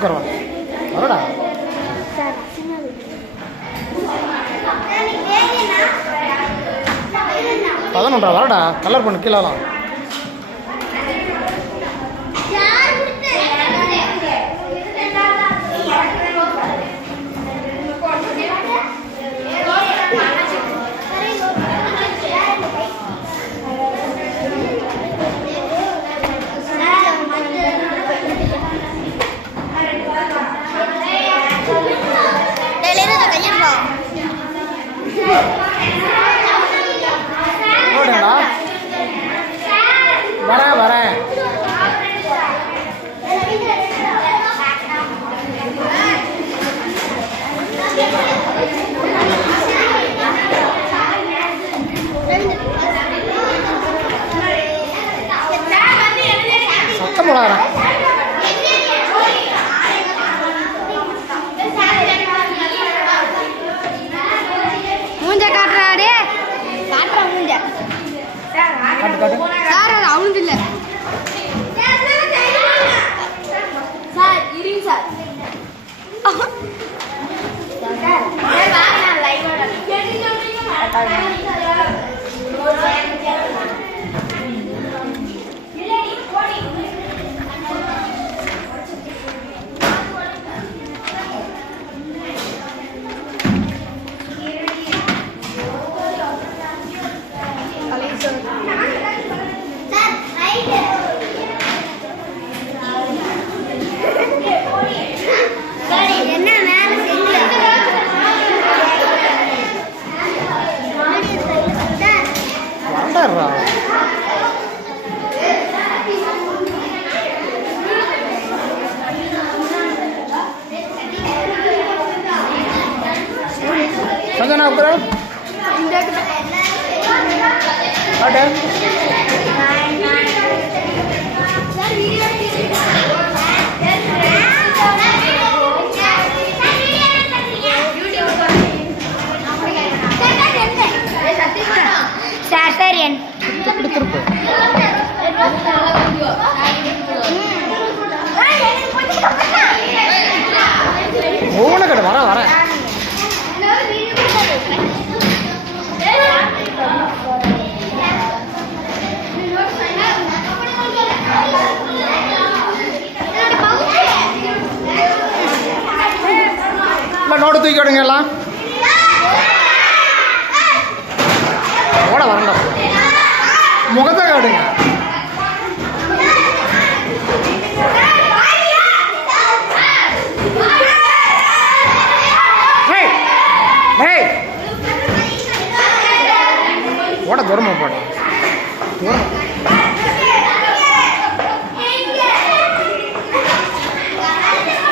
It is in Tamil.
உட்காருவா வரடா. பதினொன்றா வரடா. கலர் பண்ணு கீழலாம். வரேன் வரேன். சத்தம் போடாத. மூஞ்ச காட்டுறாடே. காட்டுற மூஞ்ச சார் அது அவனுது இல்லை சார். இருங்க சார். சஞ்சனா உட்காரு. ஒவ்வொன்று கடை வரேன் வரேன். நோட்டு தூக்கி விடுங்க எல்லாம். ஓட வரண்டா. முகத்தை காடுங்க. ஓட தூரமா போட.